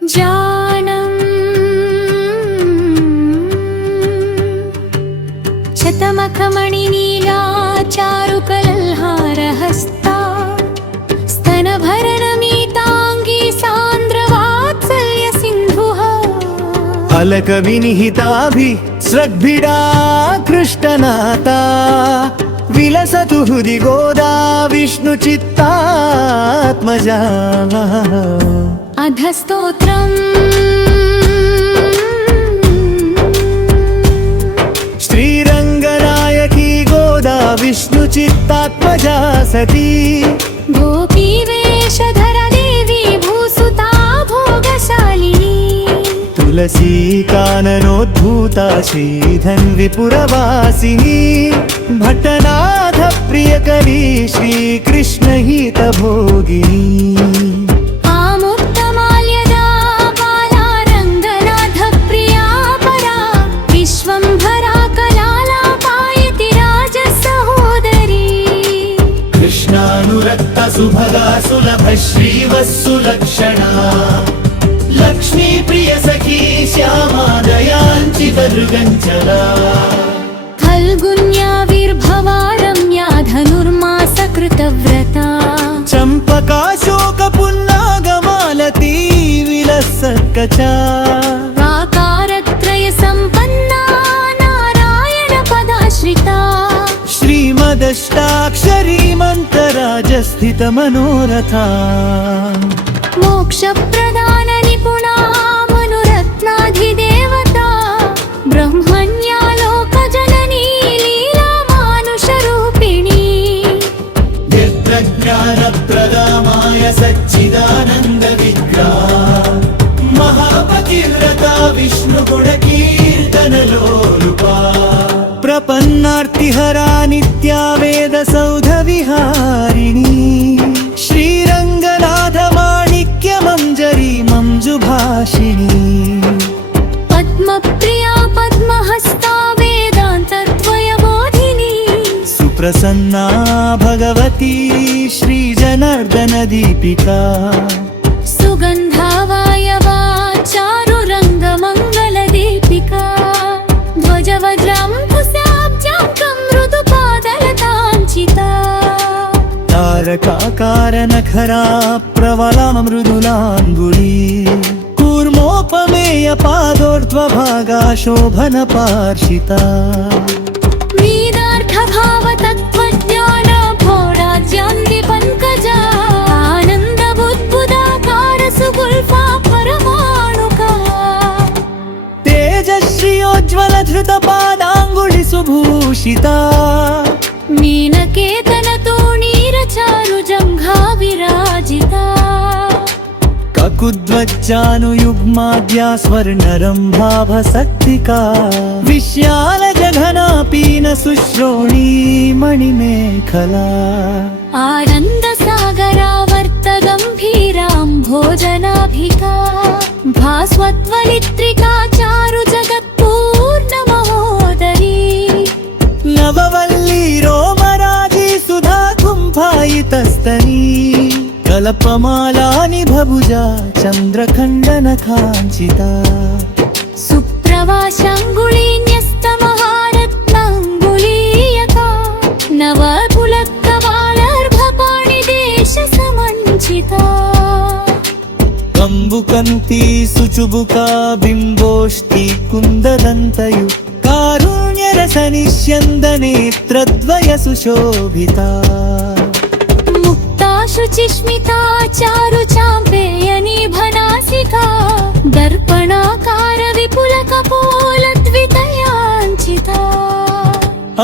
जानम् शतमखमणिनीला चारुकलल्हारहस्ता स्तनभरणमीताङ्गी सान्द्रवात्सल्यसिन्धुः अलकविनिहिताभि स्रग्भिडा कृष्णनाता विलसतु हृदि गोदा विष्णुचित्तात्मजा अधस्तोत्रम् श्रीरङ्गनायकी गोदा विष्णुचित्तात्मजा सती गोपीवेषधर देवी भूसुता भोगशालिनी तुलसी काननोद्भूता श्रीधन्विपुरवासिनी भट्टनाथ प्रियकरी श्रीकृष्णहितभोगिनी आमुक्तमाल्यदा बाला रङ्गनाथ प्रिया परा विश्वम्भरा कलालापायति राजसहोदरी कृष्णानुरक्ता सुभगा सुलभ श्रीवत्सुलक्षणा लक्ष्मी प्रिय सखी श्यामा दयाञ्चितदृगञ्चला फल्गुन्याविर्भवा रम्या धनुर्मासकृतव्रता चम्पकाशोकपुन्नागमालती विलसत्कचा आकारत्रयसम्पन्ना नारायणपदाश्रिता श्रीमदष्टाक्षरी मन्त्रराजस्थितमनोरथा मोक्षप्रदान निपुणा मनुरत्नाधिदेवता ब्रह्मण्या लोकजननी लीला मानुषरूपिणी ज्ञानप्रदामाय सच्चिदानन्दविग्रहा महापतिव्रता विष्णुगुणकीर्तनलोलुपा प्रपन्नार्तिहरा नित्या वेदसौधविहारिणी श्रीरङ्गनाथमाणिक्यमञ्जरी मञ्जुभाषिणी पद्मप्रिया पद्महस्ता वेदान्तद्वयबोधिनी सुप्रसन्ना भगवती श्रीजनार्दनदीपिका सुगन्धावायवा चारुरङ्गमङ्गलदीपिका ध्वजवज्रं कुशाब्जां मृदुपादलताञ्चिता तारकाकारनखरा प्रवला मृदुलाङ्गुली कूर्मोपमेय पादोर्ध्वभागा शोभनपार्शिता वेदार्थभावतत्त्वज्ञान भोडाज्यान्दिपङ्कजा आनन्दबुद्बुदाकार सुगुल्फा परमाणुका तेजश्रियोज्ज्वलधृतपादाङ्गुलि सुभूषिता मीनकेतनतोणीरचारुजङ्घा विराजिता ककुध्वज्जानुयुग्माद्या स्वर्णरम्भाभसक्तिका विश्यालजघनापीन सुश्रोणी मणिमेखला आनन्दसागरावर्तगम्भीराम्भोजनाभिका भास्वत्वलित्रिका चारुजगत्पूर्णमहोदरी नववल्ली रोमराजी सुधा कुम्भायितस्तनी कल्पमालानि भभुजा चन्द्रखण्डनकाञ्चिता सुप्रवाशाङ्गुलीन्यस्तमहारत्नाङ्गुलीयका नवकुलकवालर्भपाणिदेशसमञ्चिता कम्बुकन्ती सुचुबुका बिम्बोष्ठी कुन्ददन्तयु कारुण्यरसनिष्यन्दनेत्रद्वय सुशोभिता शुचिस्मिता चारु चाम्पेयनी भनासिका दर्पणाकार विपुल कपोलद्वितयाञ्चिता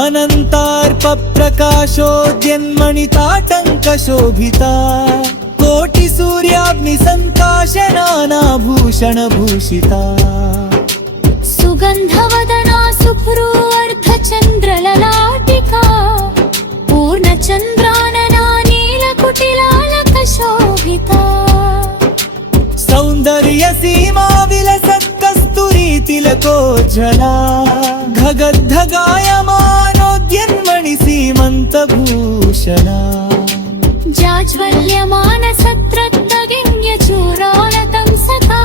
अनन्तार्प प्रकाशोद्यन्मणिताटङ्क शोभिता कोटि सूर्याग्निसङ्काशनानाभूषण भूषिता सुगन्धवदना सुभ्रूर्धचन्द्रललाटिका पूर्णचन्द्रानना नीलकुटिलालकशोभिता सौन्दर्य सीमा विलसत् कस्तूरी तिलकोज्ज्वला घगद्धगायमानोद्यन्मणि सीमन्तभूषणा जाज्वल्यमान सत्रत्तगिन्यचूरालतं सखा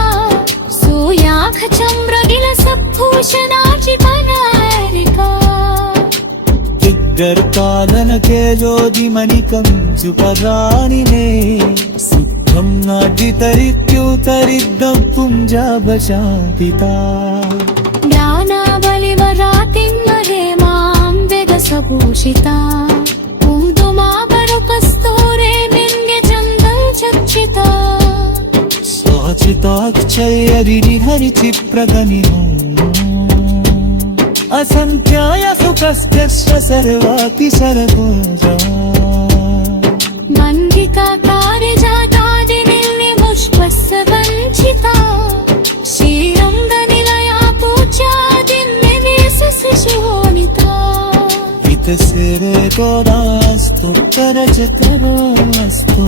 शङ्खचम्रविलसद्भूषणार्चितनायिका दिग्गर्कालनकेजोदिमणिकञ्चुपदानिने सुखं नाटितरित्युतरिद्धं पुञ्जाभशान्तिता ज्ञानाबलिवरातिं हेमां वेदसभूषिता कुङ्कुमाभरणकस्तूरे विन्ध्यचन्दनचर्चिता साचिताक्षयरिणि हरिचिप्रगनिनो असङ्ख्याय सुखस्त्यश्च सर्वापि सरगोजा मण्डिकाकारिजातादिनिर्निपुष्पस्य वञ्चिता श्रीरङ्गनिलया पूज्यादिन्निवेशशिशुहोनिता हितसिरे गोदास्तोत्तरचतरोऽस्तो